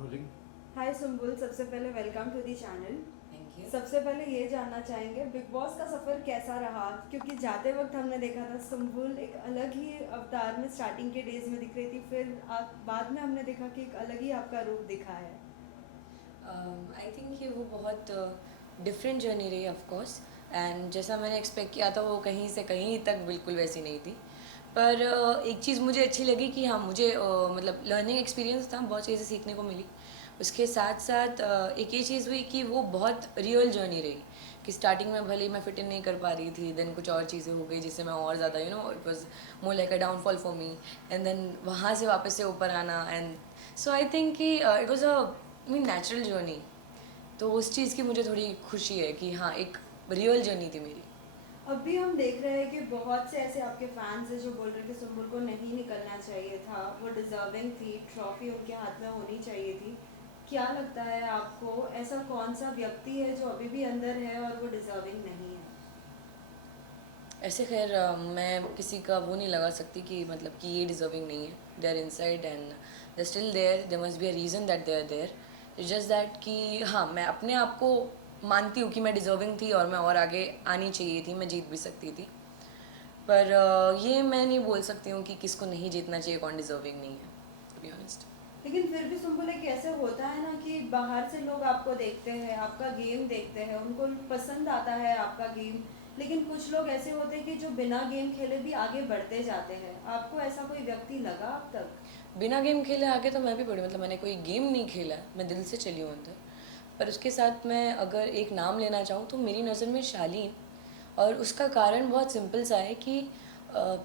Rolling. हाय सुम्बुल, सबसे पहले welcome to the channel. Thank you. सबसे पहले ये जानना चाहेंगे बिग बॉस का सफ़र कैसा रहा, क्योंकि जाते वक्त हमने देखा था सुम्बुल एक अलग ही अवतार में स्टार्टिंग के डेज में दिख रही थी, फिर आप बाद में हमने देखा कि एक अलग ही आपका रूप दिखा है। आई थिंक कि वो बहुत डिफरेंट जर्नी रही ऑफ कोर्स। एंड जैसा मैंने एक्सपेक्ट किया था वो कहीं से कहीं तक बिल्कुल वैसी नहीं थी। पर एक चीज़ मुझे अच्छी लगी कि हाँ मुझे मतलब लर्निंग एक्सपीरियंस था, बहुत चीज़ें सीखने को मिली। उसके साथ साथ एक ये चीज़ हुई कि वो बहुत रियल जर्नी रही। कि स्टार्टिंग में भले ही मैं फिट इन नहीं कर पा रही थी, देन कुछ और चीज़ें हो गई जिससे मैं और ज़्यादा it was more like a downfall for me. And then वहाँ से वापस से ऊपर आना। एंड सो आई थिंक कि it was a mean natural journey. तो उस चीज़ की मुझे थोड़ी खुशी है कि हाँ एक रियल जर्नी थी मेरी। अब भी हम देख रहे हैं कि बहुत से ऐसे आपके फैंस हैं जो बोल रहे थे सुम्बुल को नहीं निकलना चाहिए था, वो डिजर्विंग थी, ट्रॉफी उनके हाथ में होनी चाहिए थी। क्या लगता है आपको, ऐसा कौन सा व्यक्ति है जो अभी भी अंदर है और वो डिजर्विंग नहीं है? ऐसे खैर मैं किसी का वो नहीं लगा सकती कि मतलब कि ये डिजर्विंग नहीं है। They are inside and they still there, they must be a reason that they are there. It's just that कि हाँ मैं अपने आप को मानती हूँ कि मैं डिजर्विंग थी और मैं और आगे आनी चाहिए थी, मैं जीत भी सकती थी। पर ये मैं नहीं बोल सकती हूँ कि किसको नहीं जीतना चाहिए, कौन डिजर्विंग नहीं है, टू बी ऑनेस्ट। लेकिन फिर भी सुम्बुल एक ऐसे होता है ना कि बाहर से लोग आपको देखते हैं, आपका गेम देखते हैं, उनको पसंद आता है आपका गेम। लेकिन कुछ लोग ऐसे होते हैं कि जो बिना गेम खेले भी आगे बढ़ते जाते हैं। आपको ऐसा कोई व्यक्ति लगा अब तक? बिना गेम खेले आगे तो मैं भी पढ़ी, मतलब मैंने कोई गेम नहीं खेला है, मैं दिल से चली हूँ अंदर। पर उसके साथ मैं अगर एक नाम लेना चाहूँ तो मेरी नज़र में शालीन। और उसका कारण बहुत सिंपल सा है कि अ,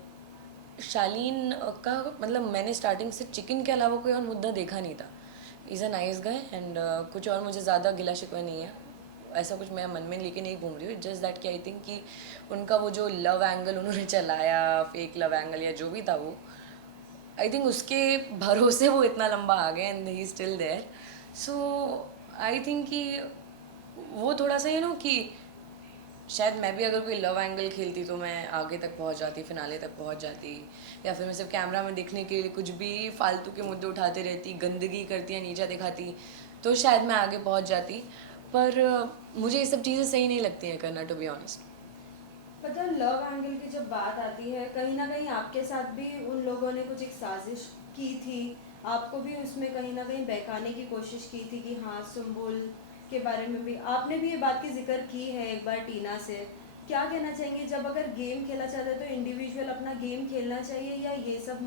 शालीन का मतलब मैंने स्टार्टिंग से चिकन के अलावा कोई और मुद्दा देखा नहीं था। Is a nice guy and कुछ और मुझे ज़्यादा गिला शिकवा नहीं है, ऐसा कुछ मैं मन में लेके नहीं घूम रही हूँ। जस्ट दैट कि आई थिंक कि उनका वो जो लव एंगल उन्होंने चलाया, फेक लव एंगल या जो भी था वो, आई थिंक उसके भरोसे वो इतना लंबा आ गए and he still there. So I think कि वो थोड़ा सा कि शायद मैं भी अगर कोई लव एंगल खेलती तो मैं आगे तक पहुंच जाती, फिनाले तक पहुंच जाती। या फिर मैं सिर्फ कैमरा में दिखने के लिए कुछ भी फालतू के मुद्दे उठाते रहती, गंदगी करती या नीचा दिखाती, तो शायद मैं आगे पहुंच जाती। पर मुझे ये सब चीज़ें सही नहीं लगती हैं करना, टू बी ऑनेस्ट। पता है, लव एंगल की जब बात आती है, कहीं ना कहीं आपके साथ भी उन लोगों ने कुछ एक साजिश की थी। आपको भी उसमें कहीं ना कहीं बहकाने की कोशिश की थी कि हाँ, सुम्बुल के बारे में भी आपने भी ये बात की जिक्र की है एक बार टीना से। क्या कहना चाहेंगे, जब अगर गेम खेला चाहते हैं तो इंडिविजुअल अपना गेम खेलना चाहिए, या ये सब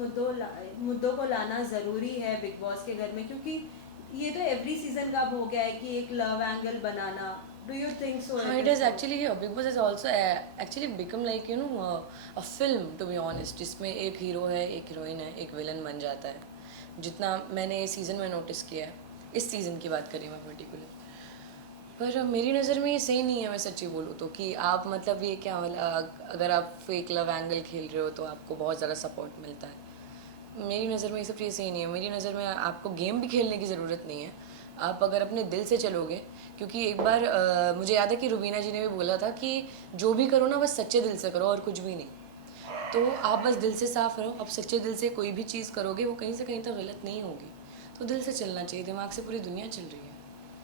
मुद्दों को लाना ज़रूरी है बिग बॉस के घर में? क्योंकि ये तो एवरी सीजन का अब हो गया है कि एक लव एंगल बनाना। डू यू थिंक सो हाँ, it it is is so? Actually Bigg Boss is also actually become like a film, to be honest, जिसमें एक हीरो है, एक हीरोइन है, एक विलन बन जाता है। जितना मैंने इस सीज़न में नोटिस किया है, इस सीज़न की बात करी मैं पर्टिकुलर। पर मेरी नज़र में ये सही नहीं है, मैं सच्ची बोलूँ तो, कि आप मतलब ये क्या वाला, अगर आप फेक लव एंगल खेल रहे हो तो आपको बहुत ज़्यादा सपोर्ट मिलता है। मेरी नज़र में ये सब चीज़ें सही नहीं है। मेरी नज़र में आपको गेम भी खेलने की ज़रूरत नहीं है। आप अगर अपने दिल से चलोगे, क्योंकि एक बार मुझे याद है कि रुबीना जी ने भी बोला था कि जो भी करो ना बस सच्चे दिल से करो और कुछ भी नहीं। तो आप बस दिल से साफ रहो, आप सच्चे दिल से कोई भी चीज़ करोगे वो कहीं से कहीं तक गलत नहीं होगी। तो दिल से चलना चाहिए, दिमाग से पूरी दुनिया चल रही है।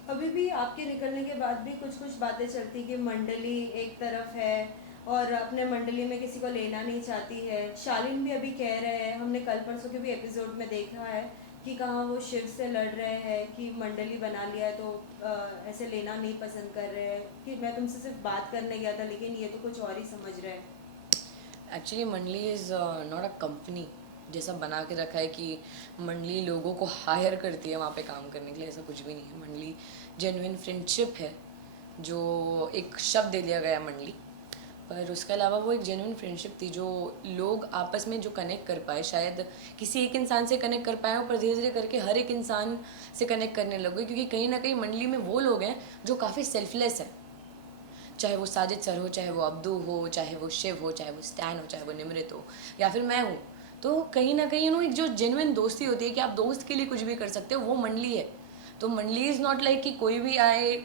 अभी भी आपके निकलने के बाद भी कुछ कुछ बातें चलती कि मंडली एक तरफ है और अपने मंडली में किसी को लेना नहीं चाहती है। शालीन भी अभी कह रहे हैं, हमने कल परसों के भी एपिसोड में देखा है कि कहाँ वो शिव से लड़ रहे हैं कि मंडली बना लिया है तो ऐसे लेना नहीं पसंद कर रहे हैं, कि मैं तुमसे सिर्फ बात करने गया था, लेकिन ये तो कुछ और ही समझ रहे हैं। एक्चुअली मंडली इज़ नॉट अ कंपनी जैसा बना के रखा है कि मंडली लोगों को हायर करती है वहाँ पे काम करने के लिए, ऐसा कुछ भी नहीं है। मंडली जेन्युइन फ्रेंडशिप है, जो एक शब्द दे दिया गया मंडली। पर उसके अलावा वो एक जेन्युइन फ्रेंडशिप थी जो लोग आपस में जो कनेक्ट कर पाए। शायद किसी एक इंसान से कनेक्ट कर पाए हो, पर धीरे धीरे करके हर एक इंसान से कनेक्ट करने लगे, क्योंकि कहीं ना कहीं मंडली में वो लोग हैं जो काफ़ी सेल्फलेस हैं। चाहे वो साजिद सर हो, चाहे वो अब्दू हो, चाहे वो शिव हो, चाहे वो स्टैन हो, चाहे वो निमृत हो, या फिर मैं हूँ। तो कहीं ना कहीं एक जो जेन्युइन दोस्ती होती है कि आप दोस्त के लिए कुछ भी कर सकते हो, वो मंडली है। तो मंडली इज़ नॉट लाइक कि कोई भी आए,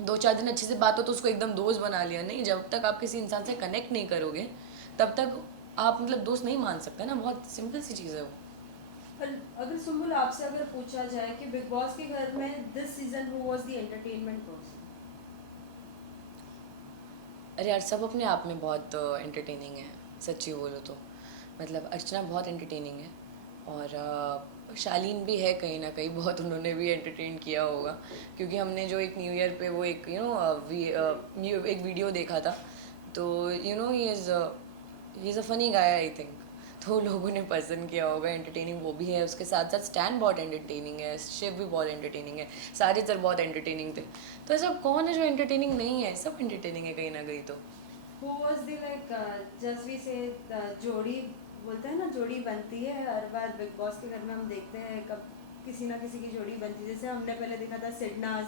दो चार दिन अच्छे से बात हो तो उसको एकदम दोस्त बना लिया। नहीं, जब तक आप किसी इंसान से कनेक्ट नहीं करोगे तब तक आप मतलब दोस्त नहीं मान सकते ना, बहुत सिंपल सी चीज़ है वो। और अगर सुम्बुल आपसे अगर पूछा जाए कि बिग बॉस के घर में this season who was the entertainment person? अरे यार, सब अपने आप में बहुत एंटरटेनिंग है, सच्ची बोलो तो। मतलब अर्चना बहुत एंटरटेनिंग है, और शालीन भी है कहीं ना कहीं, बहुत उन्होंने भी एंटरटेन किया होगा। क्योंकि हमने जो एक न्यू ईयर पे वो एक एक वीडियो देखा था, तो he is a funny guy I think. तो लोगों ने पसंद किया होगा, एंटरटेनिंग वो भी है। उसके साथ साथ स्टैन बहुत एंटरटेनिंग है, शिव भी बहुत एंटरटेनिंग है, सारे सर बहुत एंटरटेनिंग थे। तो ऐसा कौन है जो एंटरटेनिंग नहीं है? सब एंटरटेनिंग है कहीं ना कहीं तो। हु वाज द लाइक, जैसे से जोड़ी बोलते हैं ना, जोड़ी बनती है हर बार बिग बॉस के घर में, हम देखते हैं कब किसी ना किसी की जोड़ी बनती है। जैसे हमने पहले देखा था सिडनाज,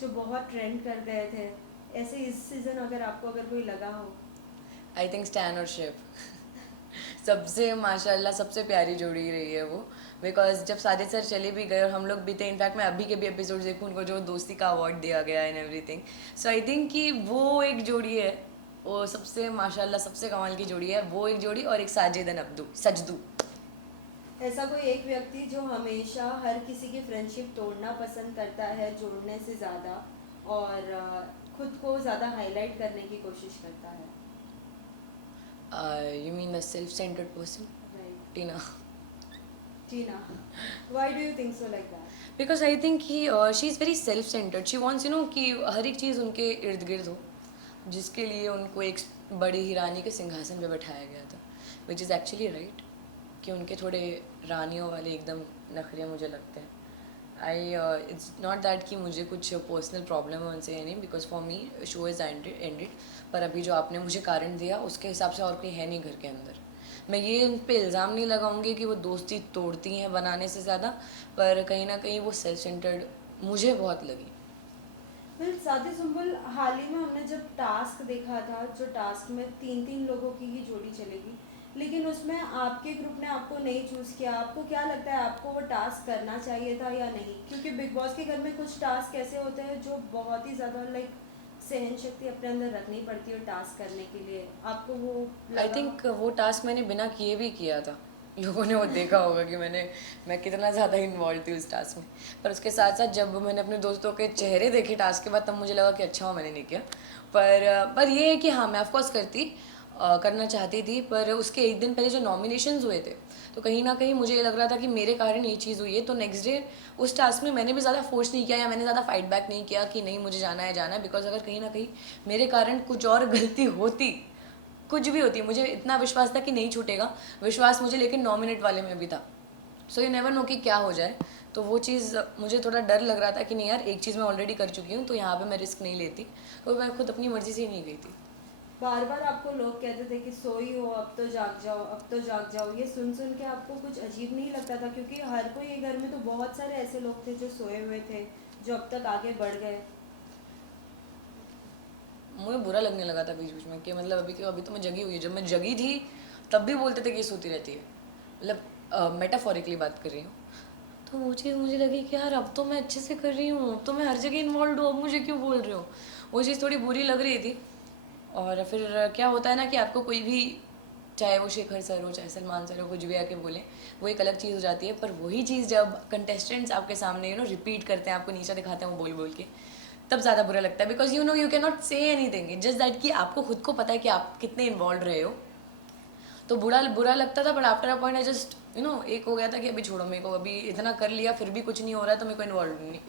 जो बहुत ट्रेंड कर गए थे। ऐसे इस सीजन अगर आपको अगर कोई लगा हो? आई थिंक स्टैन और शिव सबसे माशाल्लाह सबसे प्यारी जोड़ी रही है वो। बिकॉज जब साजिद सर चले भी गए और हम लोग भी थे, इनफैक्ट मैं अभी के भी एपिसोड देखूँ, उनको जो दोस्ती का अवार्ड दिया गया and everything. So I think कि वो एक जोड़ी है, वो सबसे माशाल्लाह सबसे कमाल की जोड़ी है। वो एक जोड़ी, और एक साजिद एंड अब्दू, सजदू। ऐसा कोई एक व्यक्ति जो हमेशा हर किसी की फ्रेंडशिप तोड़ना पसंद करता है जोड़ने से ज़्यादा, और खुद को ज़्यादा हाईलाइट करने की कोशिश करता है? You mean a self centred person? Right. Tina. Tina, why do you think so like that? Because I think he she is very self centred. She wants कि हर एक चीज़ उनके इर्द गिर्द हो, जिसके लिए उनको एक बड़ी ही रानी के सिंहासन पे बैठाया गया था, विच इज़ एक्चुअली राइट। कि उनके थोड़े रानियों वाले एकदम नखरे मुझे लगते हैं। आई इट्स नॉट दैट कि मुझे कुछ पर्सनल प्रॉब्लम है उनसे, नहीं, because for me show is ended. पर अभी जो आपने मुझे कारण दिया उसके हिसाब से और कोई है नहीं घर के अंदर। मैं ये उन पर इल्ज़ाम नहीं लगाऊंगी कि वो दोस्ती तोड़ती हैं बनाने से ज़्यादा, पर कहीं ना कहीं वो सेल्फ सेंटर्ड मुझे बहुत लगी। फिर साथी सुम्बुल, हाल ही में हमने जब टास्क देखा था, जो टास्क में 3-3 लोगों की ही जोड़ी चलेगी, लेकिन उसमें आपके ग्रुप ने आपको नहीं चूज़ किया। आपको क्या लगता है, आपको वो टास्क करना चाहिए था या नहीं? क्योंकि बिग बॉस के घर में कुछ टास्क ऐसे होते हैं जो बहुत ही ज़्यादा लाइक सहन शक्ति अपने अंदर रखनी पड़ती है टास्क करने के लिए। आपको वो आई लगा? थिंक वो टास्क मैंने बिना किए भी किया था। लोगों ने वो देखा होगा कि मैं कितना ज़्यादा इन्वॉल्व थी उस टास्क में। पर उसके साथ साथ जब मैंने अपने दोस्तों के चेहरे देखे टास्क के बाद, तब मुझे लगा कि अच्छा हुआ मैंने नहीं किया। पर ये है कि हाँ, मैं ऑफकोर्स करना चाहती थी। पर उसके एक दिन पहले जो नॉमिनेशंस हुए थे, तो कहीं ना कहीं मुझे ये लग रहा था कि मेरे कारण ये चीज़ हुई है। तो नेक्स्ट डे उस टास्क में मैंने भी ज़्यादा फोर्स नहीं किया, या मैंने ज़्यादा फाइट बैक नहीं किया कि नहीं मुझे जाना है जाना है। बिकॉज अगर कहीं ना कहीं मेरे कारण कुछ और गलती होती, कुछ भी होती, मुझे इतना विश्वास था कि नहीं छूटेगा। विश्वास मुझे लेकिन 9 मिनट वाले में भी था। सो यू नेवर नो कि क्या हो जाए। तो वो चीज़ मुझे थोड़ा डर लग रहा था कि नहीं यार, एक चीज़ मैं ऑलरेडी कर चुकी हूँ, तो यहाँ पे मैं रिस्क नहीं लेती। तो मैं खुद अपनी मर्ज़ी से ही नहीं गई थी। बार बार आपको लोग कहते थे कि सोई हो, अब तो जाग जाओ, अब तो जाग जाओ। ये सुन सुन के आपको कुछ अजीब नहीं लगता था? क्योंकि हर कोई ये घर में तो बहुत सारे ऐसे लोग थे जो सोए हुए थे, जो अब तक आगे बढ़ गए। मुझे बुरा लगने लगा था बीच बीच में कि मतलब अभी तो मैं जगी हुई है। जब मैं जगी थी तब भी बोलते थे कि ये सोती रहती है। मतलब मेटाफोरिकली बात कर रही हूँ। तो वो चीज़ मुझे लगी कि यार अब तो मैं अच्छे से कर रही हूँ, अब तो मैं हर जगह इन्वॉल्व हूँ, अब मुझे क्यों बोल रहे हो? वो चीज़ थोड़ी बुरी लग रही थी। और फिर क्या होता है ना कि आपको कोई भी, चाहे वो शेखर सर हो, चाहे सलमान सर हो, कुछ भी आके बोले, वो एक अलग चीज़ हो जाती है। पर वही चीज़ जब कंटेस्टेंट्स आपके सामने रिपीट करते हैं, आपको नीचा दिखाते हैं वो बोल बोल के, तब ज़्यादा बुरा लगता है। बिकॉज यू कैन नॉट से एनी थिंग, जस्ट दैट कि आपको खुद को पता है कि आप कितने इन्वॉल्व रहे हो। तो बुरा बुरा लगता था। But after a point I just एक हो गया था कि अभी छोड़ो, मेरे को अभी इतना कर लिया फिर भी कुछ नहीं हो रहा है, तो मेरे को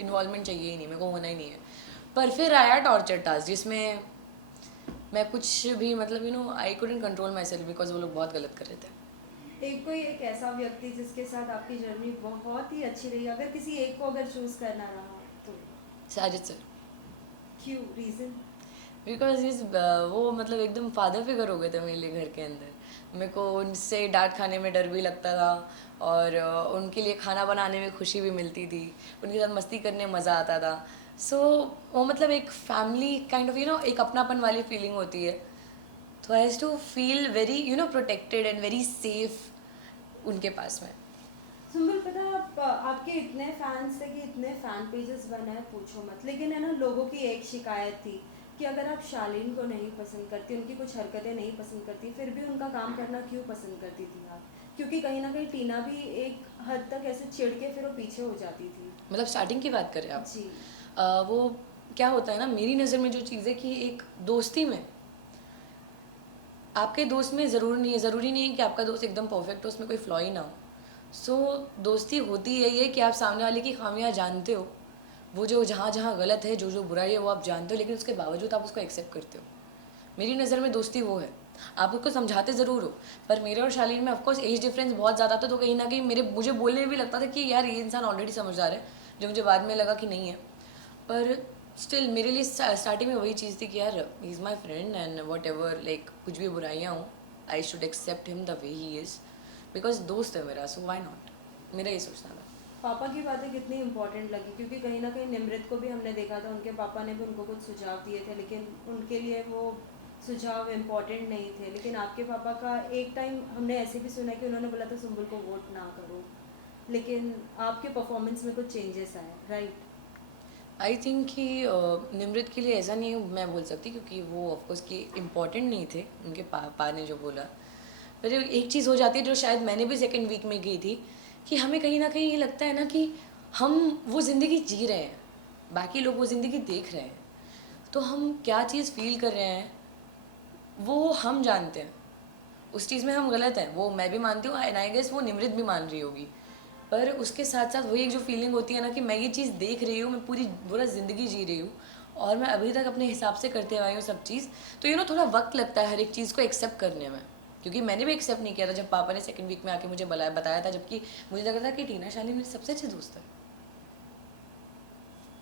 इन्वॉल्वमेंट चाहिए ही नहीं, मेरे को होना ही नहीं है। पर फिर आया टॉर्चर टास्क, जिसमें मैं कुछ भी मतलब I couldn't control my self, because वो लोग बहुत गलत कर रहे थे। एक कोई एक ऐसा व्यक्ति जिसके साथ आपकी जर्नी बहुत ही अच्छी रही, अगर किसी एक को अगर चूज़ करना रहा तो? साजिद सर। क्यों, रीज़न? बिकॉज इस वो मतलब एकदम फादर फिगर हो गए थे मेरे लिए घर के अंदर। मेरे को उनसे डांट खाने में डर भी लगता था, और उनके लिए खाना बनाने में खुशी भी मिलती थी, उनके साथ मस्ती करने में मज़ा आता था। सो वो मतलब एक फैमिली काइंड ऑफ एक अपनापन वाली फीलिंग होती है। तो I has to feel very protected and very safe उनके पास में। सुंबल, पता है आप, आपके इतने फैंस थे कि इतने फैन पेजेस बनाए पूछो मत। लेकिन है ना, लोगों की एक शिकायत थी कि अगर आप शालीन को नहीं पसंद करती, उनकी कुछ हरकतें नहीं पसंद करती, फिर भी उनका काम करना क्यों पसंद करती थी आप? क्योंकि कहीं ना कहीं टीना भी एक हद तक ऐसे चिढ़ के फिर वो पीछे हो जाती थी। मतलब स्टार्टिंग की बात करें आप, जी। वो क्या होता है ना, मेरी नज़र में जो चीज़ है कि एक दोस्ती में, आपके दोस्त में ज़रूरी नहीं है कि आपका दोस्त एकदम परफेक्ट हो, उसमें कोई फ्लॉ ही ना हो। सो दोस्ती होती यही है कि आप सामने वाले की खामियां जानते हो, वो जो जहाँ जहाँ गलत है, जो जो बुराई है वो आप जानते हो, लेकिन उसके बावजूद आप उसको एक्सेप्ट करते हो। मेरी नज़र में दोस्ती वो है। आप उसको समझाते ज़रूर हो, पर मेरे और शालीन में ऑफकोर्स एज डिफरेंस बहुत ज़्यादा था, तो कहीं ना कहीं मुझे बोलने में भी लगता था कि यार ये इंसान ऑलरेडी समझदार है, जो मुझे बाद में लगा कि नहीं है। पर स्टिल मेरे लिए स्टार्टिंग में वही चीज़ थी कि यार he is my friend and what, like कुछ भी बुराइयाँ हों, I should accept him the way he is, because दोस्त है मेरा, सो वाई नॉट। मेरा ये सोचना था। पापा की बातें कितनी इंपॉर्टेंट लगी, क्योंकि कहीं ना कहीं निमृत को भी हमने देखा था, उनके पापा ने भी उनको कुछ सुझाव दिए थे, लेकिन उनके लिए वो सुझाव इम्पॉर्टेंट नहीं थे। लेकिन आपके पापा का एक टाइम हमने ऐसे भी सुना कि उन्होंने बोला था सुम्बुल को वोट ना करो, लेकिन आपके परफॉर्मेंस में कुछ चेंजेस आए, राइट? आई थिंक कि निमृत के लिए ऐसा नहीं मैं बोल सकती, क्योंकि वो ऑफकोर्स कि इम्पॉर्टेंट नहीं थे, उनके पापा ने जो बोला। पर एक चीज़ हो जाती है जो शायद मैंने भी सेकेंड वीक में की थी, कि हमें कहीं ना कहीं ये लगता है ना कि हम वो ज़िंदगी जी रहे हैं, बाकी लोग वो ज़िंदगी देख रहे हैं, तो हम क्या चीज़ फील कर रहे हैं वो हम जानते हैं। उस चीज़ में हम गलत हैं, वो मैं भी मानती हूँ, एंड आई गेस वो निमृत भी मान रही होगी। पर उसके साथ साथ वही एक जो फीलिंग होती है ना कि मैं ये चीज़ देख रही हूँ, मैं पूरा ज़िंदगी जी रही हूँ, और मैं अभी तक अपने हिसाब से करते आई हूँ सब चीज़, तो थोड़ा वक्त लगता है हर एक चीज़ को एक्सेप्ट करने में। क्योंकि मैंने भी एक्सेप्ट नहीं किया था जब पापा ने सेकंड वीक में आके मुझे बताया था, जबकि मुझे लगा था कि टीना शालीन मेरी सबसे अच्छी दोस्त है।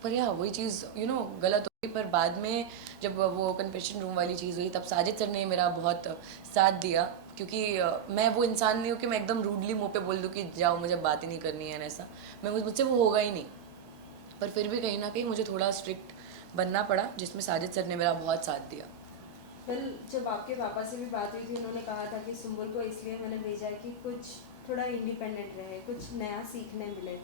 पर यार वही चीज़ गलत हो गई। पर बाद में जब वो कन्फेशन रूम वाली चीज़ हुई, तब साजिद सर ने मेरा बहुत साथ दिया, क्योंकि मैं वो इंसान नहीं हूँ कि मैं एकदम रूडली मुंह पे बोल दूँ कि जाओ मुझे बात ही नहीं करनी है, ऐसा मुझसे वो होगा ही नहीं। पर फिर भी कहीं ना कहीं मुझे थोड़ा स्ट्रिक्ट बनना पड़ा, जिसमें साजिद सर ने मेरा बहुत साथ दिया। वेल, जब आपके पापा से भी बात हुई थी, उन्होंने कहा था कि सुम्बुल को इसलिए मैंने भेजा है कि कुछ थोड़ा इंडिपेंडेंट रहे, कुछ नया सीखने मिले।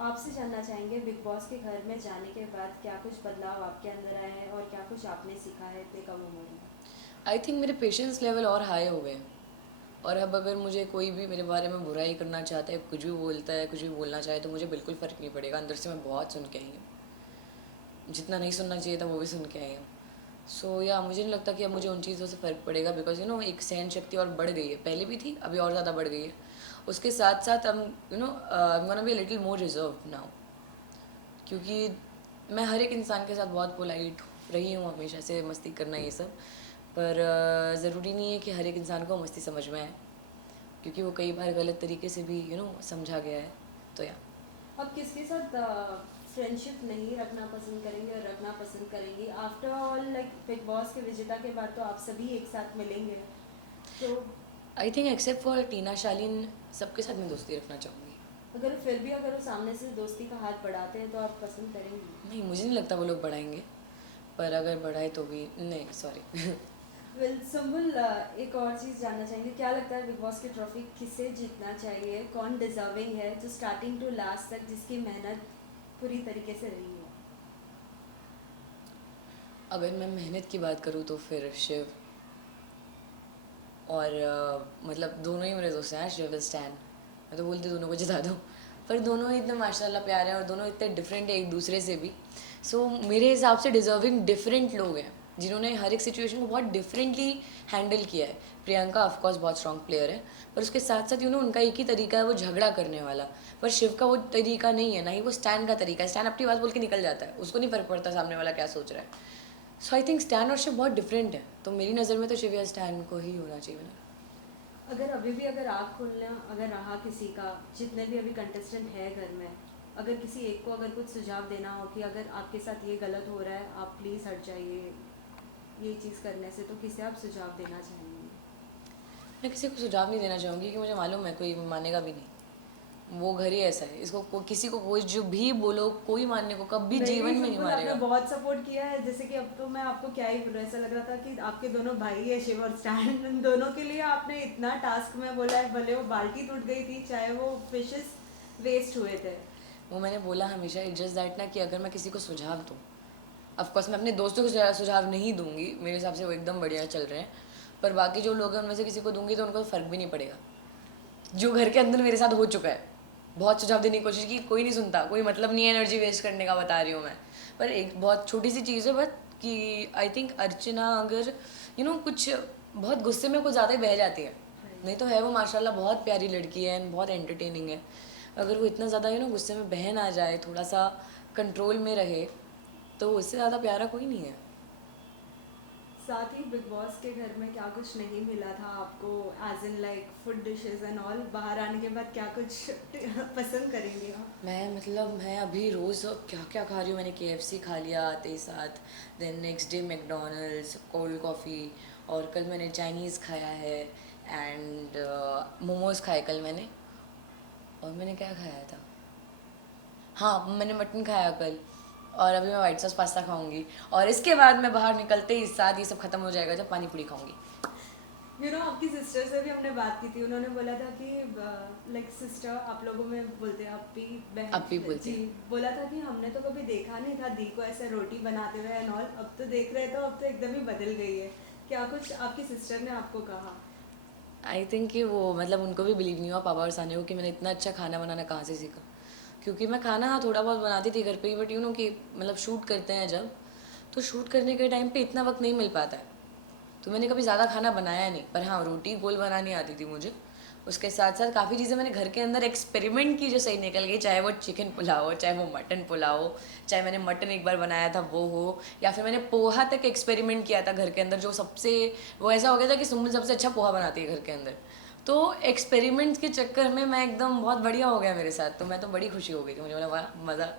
आपसे जानना चाहेंगे, बिग बॉस के घर में जाने के बाद क्या कुछ बदलाव आपके अंदर आए हैं और क्या कुछ आपने सीखा है इतने कम उम्र में? आई थिंक मेरे पेशेंस लेवल और हाई हो गए हैं, और अब अगर मुझे कोई भी मेरे बारे में बुराई करना चाहता है, कुछ भी बोलता है, कुछ भी बोलना चाहे, तो मुझे बिल्कुल फ़र्क नहीं पड़ेगा। अंदर से मैं बहुत सुन के आई हूँ, जितना नहीं सुनना चाहिए था वो भी सुन के आई हूँ। सो या मुझे नहीं लगता कि अब मुझे उन चीज़ों से फ़र्क पड़ेगा, बिकॉज एक सहन शक्ति और बढ़ गई है, पहले भी थी अभी और ज़्यादा बढ़ गई है। उसके साथ साथ हम I am gonna be a little more reserve now, क्योंकि मैं हर एक इंसान के साथ बहुत पोलाइट रही हूँ हमेशा से, मस्ती करना ये सब। पर ज़रूरी नहीं है कि हर एक इंसान को मस्ती समझ में आए, क्योंकि वो कई बार गलत तरीके से भी समझा गया है। तो या अब किसके साथ फ्रेंडशिप नहीं रखना पसंद करेंगे और रखना पसंद करेंगी? After all, like big boss के विजेता के बाद तो आप सभी एक साथ मिलेंगे, तो आई थिंक एक्सेप्ट फॉर टीना शालीन, सबके साथ मैं दोस्ती रखना चाहूँगी। अगर फिर भी अगर वो सामने से दोस्ती का हाथ बढ़ाते हैं तो आप पसंद करेंगी? नहीं, मुझे नहीं लगता वो लोग बढ़ाएंगे, पर अगर बढ़ाए तो भी नहीं, सॉरी। वेल सुम्बुल, एक और चीज़ जानना चाहेंगे, क्या लगता है बिग बॉस की ट्रॉफी किसे जीतना चाहिए? कौन डिजर्विंग है जो स्टार्टिंग टू लास्ट तक जिसकी मेहनत पूरी तरीके से रही है? अगर मैं मेहनत की बात करूँ तो फिर शिव, और मतलब दोनों ही मेरे दोस्त हैं, शिव स्टैन। मैं तो बोलती दोनों को जिता दो, पर दोनों ही इतने माशाल्लाह प्यारे हैं, और दोनों इतने डिफरेंट है एक दूसरे से भी। सो मेरे हिसाब से डिजर्विंग डिफरेंट लोग हैं, जिन्होंने हर एक सिचुएशन को बहुत डिफरेंटली हैंडल किया है। प्रियंका ऑफकोर्स बहुत स्ट्रॉन्ग प्लेयर है, पर उसके साथ साथ उनका एक ही तरीका है, वो झगड़ा करने वाला। पर शिव का वो तरीका नहीं है, ना ही वो स्टैन का तरीका है। स्टैन अपनी बात बोल के निकल जाता है, उसको नहीं फ़र्क पड़ता सामने वाला क्या सोच रहा है। सो आई थिंक स्टैन और शिव बहुत डिफरेंट है, तो मेरी नज़र में तो शिव या स्टैन को ही होना चाहिए मैंने। अगर अभी भी अगर आँख खोलना अगर रहा किसी का, जितने भी अभी कंटेस्टेंट है घर में, अगर किसी एक को अगर कुछ सुझाव देना हो कि अगर आपके साथ ये गलत हो रहा है, आप प्लीज़ हट जाइए ये चीज़ करने से, तो किसे आप सुझाव देना चाहेंगे? मैं किसी को सुझाव नहीं देना चाहूँगी, कि मुझे मालूम है कोई मानेगा भी नहीं। वो घर ही ऐसा है, इसको किसी को कोई जो भी बोलो, कोई मानने को कभी जीवन में नहीं सुम्बुल, आपने मानेगा। बहुत सपोर्ट किया है, जैसे कि अब तो मैं आपको क्या ही बोलूं, ऐसा लग रहा था कि आपके दोनों भाई है शिव और स्टैन, उन दोनों के लिए आपने इतना टास्क में बोला है, भले वो बाल्टी टूट गई थी, चाहे वो फिशेस वेस्ट हुए थे। वो मैंने बोला हमेशा, इट जस्ट दैट ना, कि अगर मैं किसी को सुझाव दूँ, ऑफकोर्स मैं अपने दोस्तों को सुझाव नहीं दूंगी, मेरे हिसाब से वो एकदम बढ़िया चल रहे हैं, पर बाकी जो लोग हैं उनमें से किसी को दूंगी तो उनको फ़र्क भी नहीं पड़ेगा। जो घर के अंदर मेरे साथ हो चुका है। बहुत सुझाव देने की कोशिश की, कोई नहीं सुनता, कोई मतलब नहीं है एनर्जी वेस्ट करने का, बता रही हूँ मैं। पर एक बहुत छोटी सी चीज़ है बट कि आई थिंक अर्चना अगर कुछ बहुत गुस्से में कुछ ज़्यादा ही बह जाती है, नहीं तो है वो माशाल्लाह बहुत प्यारी लड़की है एंड बहुत एंटरटेनिंग है। अगर वो इतना ज़्यादा गुस्से में बह ना जाए, थोड़ा सा कंट्रोल में रहे, तो उससे ज़्यादा प्यारा कोई नहीं है। साथ ही बिग बॉस के घर में क्या कुछ नहीं मिला था आपको, as in like food dishes and all, बाहर आने के बाद क्या कुछ पसंद करेंगे आप? मैं अभी रोज़ क्या क्या खा रही हूँ। मैंने KFC खा लिया आते ही साथ, then next day McDonald's, cold coffee, और कल मैंने चाइनीज़ खाया है एंड मोमोज़ खाए कल मैंने। और मैंने क्या खाया था, हाँ मैंने मटन खाया कल, और अभी मैं वाइट सॉस पास्ता खाऊंगी, और इसके बाद मैं बाहर निकलते ही साथ ये सब खत्म हो जाएगा जब पानी पूरी खाऊंगी। आपकी सिस्टर से भी हमने बात की थी, उन्होंने बोला था कि लाइक सिस्टर आप लोगों में बोलते हैं अपी बहन, अब भी बोलते जी, हैं। बोला था कि हमने तो कभी देखा नहीं था दी को ऐसे रोटी बनाते हुए एंड ऑल, अब तो देख रहे तो अब तो एकदम ही बदल गई है। क्या कुछ आपकी सिस्टर ने आपको कहा? आई थिंक कि वो मतलब उनको भी बिलीव नहीं हुआ पापा और साने को कि मैंने इतना अच्छा खाना बनाना कहाँ से सीखा, क्योंकि मैं खाना हाँ थोड़ा बहुत बनाती थी घर पे ही, बट कि मतलब शूट करते हैं जब, तो शूट करने के टाइम पे इतना वक्त नहीं मिल पाता है, तो मैंने कभी ज़्यादा खाना बनाया नहीं। पर हाँ रोटी गोल बनानी आती थी मुझे। उसके साथ साथ काफ़ी चीज़ें मैंने घर के अंदर एक्सपेरिमेंट की जो सही निकल गई, चाहे वो चिकन पुलाव हो, चाहे वो मटन पुलाव हो, चाहे मैंने मटन एक बार बनाया था वो हो, या फिर मैंने पोहा तक एक्सपेरिमेंट किया था घर के अंदर, जो सबसे वो ऐसा हो गया था कि सुम्बुल सबसे अच्छा पोहा बनाती है घर के अंदर। तो एक्सपेरिमेंट्स के चक्कर में मैं एकदम बहुत बढ़िया हो गया मेरे साथ, तो मैं तो बड़ी खुशी हो गई थी, मुझे बोला वाह मज़ा।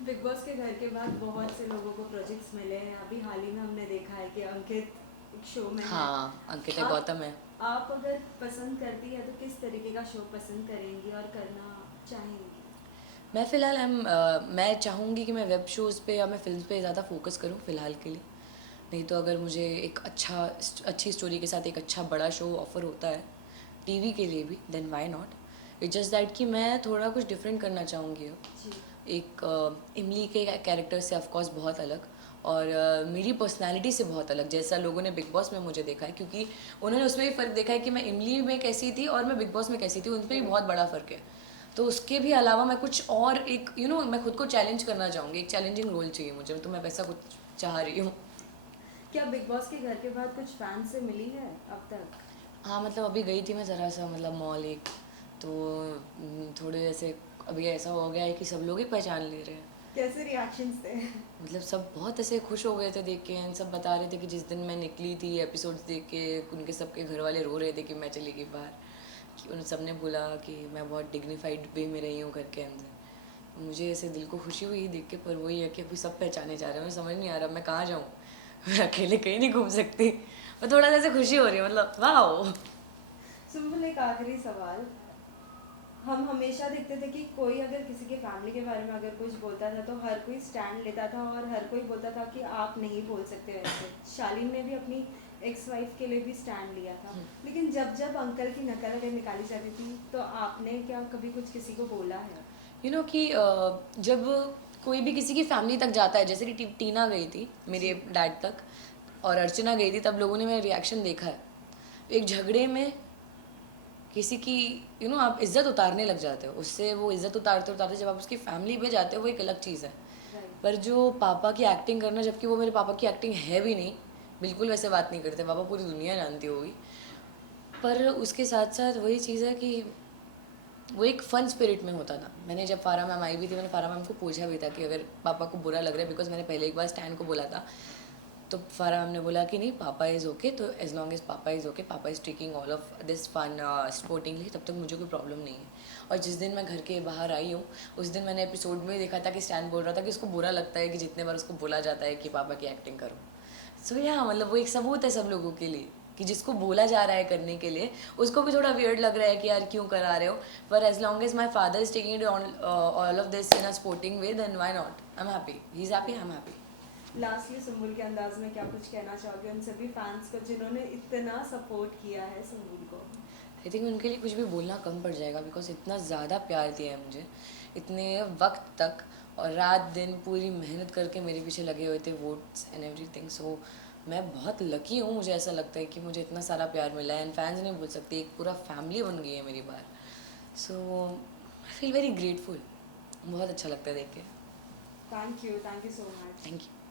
बिग बॉस के घर के बाद बहुत से लोगों को प्रोजेक्ट्स मिले हैं, अभी हाल ही में हमने देखा है कि अंकित एक शो में है। हाँ अंकित है, आप गौतम है। आप अगर पसंद करती है तो किस तरीके का शो पसंद करेंगी और करना चाहेंगी? मैं फ़िलहाल मैं चाहूँगी कि मैं वेब शोज़ पे या मैं फ़िल्म पे ज़्यादा फोकस करूँ फ़िलहाल के लिए। नहीं तो अगर मुझे एक अच्छी स्टोरी के साथ एक अच्छा बड़ा शो ऑफ़र होता है टीवी के लिए भी, then why not. It's just that कि मैं थोड़ा कुछ डिफरेंट करना चाहूँगी अब। जी। एक इमली के कैरेक्टर से ऑफकोर्स बहुत अलग, और मेरी पर्सनालिटी से बहुत अलग, जैसा लोगों ने बिग बॉस में मुझे देखा है, क्योंकि उन्होंने उसमें भी फ़र्क देखा है कि मैं इमली में कैसी थी और मैं बिग बॉस में कैसी थी, उन पर भी बहुत बड़ा फ़र्क है। तो उसके भी अलावा मैं कुछ और एक मैं खुद को चैलेंज करना चाहूँगी, एक चैलेंजिंग रोल चाहिए मुझे, तो मैं वैसा कुछ चाह रही हूँ। क्या बिग बॉस के घर के बाद कुछ फैन से मिली है अब तक? हाँ मतलब अभी गई थी मैं ज़रा सा मतलब मॉल एक, तो थोड़े ऐसे अभी ऐसा हो गया है कि सब लोग ही पहचान ले रहे हैं। कैसे रिएक्शंस थे? मतलब सब बहुत ऐसे खुश हो गए थे देख के, एंड सब बता रहे थे कि जिस दिन मैं निकली थी एपिसोड्स देख के, उनके सबके घर वाले रो रहे थे कि मैं चली गई बाहर, कि उन सब ने बोला कि मैं बहुत डिग्निफाइड वे में रही हूँ घर के अंदर। मुझे ऐसे दिल को खुशी हुई देख के, पर वही है कि अभी सब पहचाने जा रहे हैं, मुझे समझ नहीं आ रहा मैं कहाँ जाऊँ। मैं अकेले कहीं नहीं घूम सकती, और थोड़ा सा ऐसे खुशी हो रही है, मतलब वाह। सुम्बुल, एक आखिरी सवाल, हम हमेशा देखते थे कि कोई अगर किसी के फैमिली के बारे में अगर कुछ बोलता था तो हर कोई स्टैंड लेता था और हर कोई बोलता था कि आप नहीं बोल सकते वैसे। शालीन ने भी अपनी एक्स वाइफ के लिए भी स्टैंड लिया था, लेकिन जब जब अंकल की नकल अगर निकाली जाती थी तो आपने क्या कभी कुछ किसी को बोला है? कि जब कोई भी किसी की फैमिली तक जाता है, जैसे कि टीना गई थी मेरे जी। डैड तक, और अर्चना गई थी, तब लोगों ने मेरा रिएक्शन देखा है। एक झगड़े में किसी की आप इज्जत उतारने लग जाते हो, उससे वो इज्जत उतारते उतारते जब आप उसकी फैमिली पे जाते हो वो एक अलग चीज़ है। राइट। पर जो पापा की एक्टिंग करना, जबकि वो मेरे पापा की एक्टिंग है भी नहीं, बिल्कुल वैसे बात नहीं करते, पापा पूरी दुनिया जानती होगी, पर उसके साथ साथ वही चीज़ है कि वो एक फ़न स्पिरिट में होता था। मैंने जब फारा मैम आई भी थी, मैंने फारा मैम को पूछा भी था कि अगर पापा को बुरा लग रहा है, बिकॉज मैंने पहले एक बार स्टैंड को बोला था, तो फारा मैम ने बोला कि नहीं पापा इज़ ओके, तो एज लॉन्ग एज पापा इज़ ओके, पापा is taking all of this fun sportingly, तब तक मुझे कोई प्रॉब्लम नहीं है। और जिस दिन मैं घर के बाहर आई हूँ, उस दिन मैंने एपिसोड में देखा था कि स्टैंड बोल रहा था कि उसको बुरा लगता है कि जितने बार उसको बोला जाता है कि पापा की एक्टिंग करो। सो या मतलब वो एक सबूत है सब लोगों के लिए कि जिसको बोला जा रहा है करने के लिए, उसको भी थोड़ा वियर्ड लग रहा है कि यार क्यों करा रहे हो, पर as long as my father is taking it all of this in a sporting way, then why not, I am happy, he is happy, I am happy. Lastly Sumbul के अंदाज में क्या कुछ कहना चाहोगे उन सभी फैंस को जिन्होंने इतना सपोर्ट किया है सुम्बुल को? आई थिंक उनके लिए कुछ भी बोलना कम पड़ जाएगा, बिकॉज इतना ज़्यादा प्यार दिया है मुझे इतने वक्त तक, और रात दिन पूरी मेहनत करके मेरे पीछे लगे हुए थे वोट्स एंड एवरीथिंग। सो मैं बहुत लकी हूँ, मुझे ऐसा लगता है कि मुझे इतना सारा प्यार मिला है, एंड फैंस नहीं बोल सकते, एक पूरा फैमिली बन गई है मेरी बार। सो आई फील वेरी ग्रेटफुल, बहुत अच्छा लगता है देख के। Thank you so much. Thank you.